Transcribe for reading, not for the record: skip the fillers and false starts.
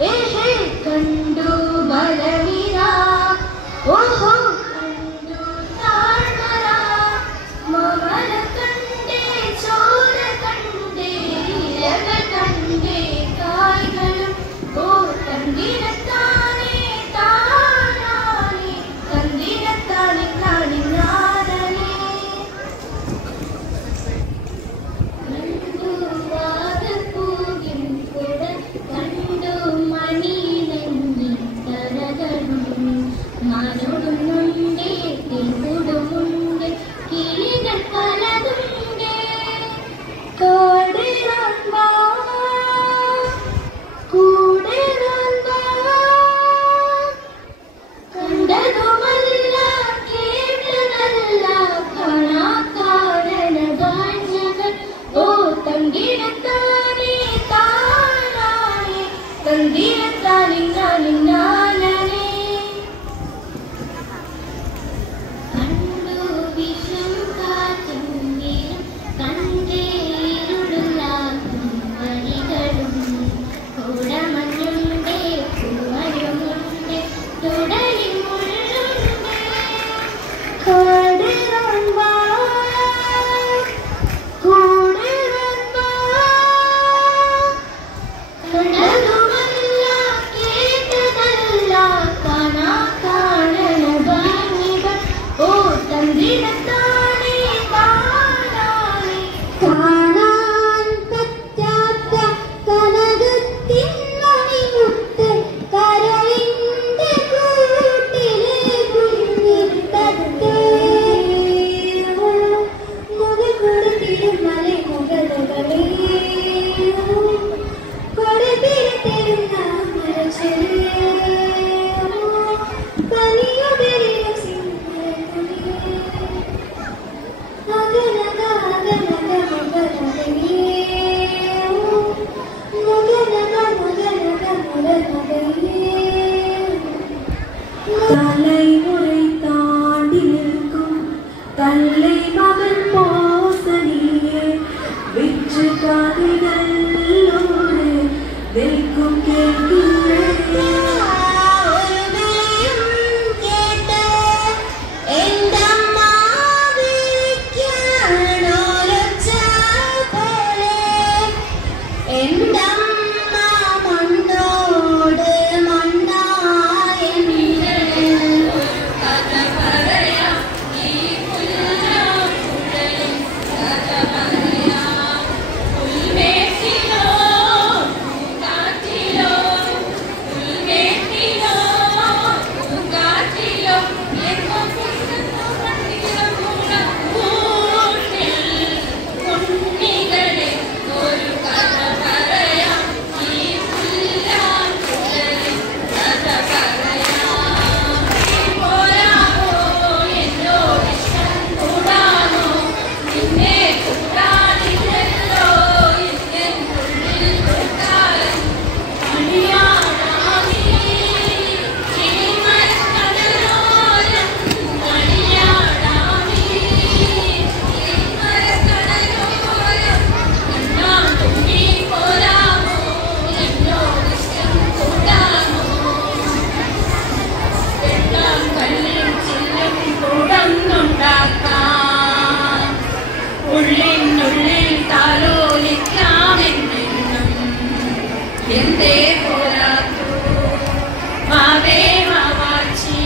കണ്ടു ബലവീര ഓഹോ കണ്ടു താഴ്വര മമല കണ്ടേ ചോര കണ്ടേ ഇലകൾ കണ്ടേ കായ്കളും ഓ തന്തിരത്താനേ താനാനേ തന്തിരത്താനേ താനേ നാനേ കണ്ടു വാദപ്പൂവിൻ കുട കണ്ടു മണി നെഞ്ഞി തരകളും മാനോടുമുണ്ടേ തിരുടുമുണ്ട് കിളികൾ പലതുണ്ടേ കോടിരാൻ വാ കൂടിരാൻ വാ കണ്ടതുമല്ല കേട്ടതല്ല കാണാ കാരണങ്ങൾ ഓ തങ്കിടത്താനേ താനാനേ തന്തിരത്താനേ നാനേ നാനേ കണ്ടു വിഷം കാറ്റും നീരും കണ്ടേ ഇരുളാകും വഴികളും കൂടമഞ്ഞുണ്ടേ പൂവരുമുണ്ടേ തുടരി മുള്ളുണ്ടേ കോടിരാൻ വാ കൂടിരാൻ വാ കണ്ടതുമല്ല കേട്ടതല്ല കാണാ കാരണങ്ങൾ ഓ തന്തിരത്താനേ താനാനേ കാണാൻ പറ്റാത്ത കനകത്തിൻ മണിമുത്ത് കരളിന്റെ കൂട്ടിലെ കുഞ്ഞിത്തത്തേ മുതൽ കൊടുത്തിരുമലേ മുതലുകളേ കൊടുത്തിരുന്ന മരച്ചെടിയേ പനിയുടലിയ സിംഹക്കുടിയേ അകനക അകനക മകനകയേ മുകനക മുകനക മുകനകയേ தலைமுறை தாண்டி நிற்கும் தல்லை மகன் மோசனியே விற்று காதிகளோடு வைக்கும் கேட்கிறேன் ഉള്ളിനുള്ളിൽ താലോലിക്കാമെന്നും എന്തേ പോരാത്തു മാവേ മാവാച്ചി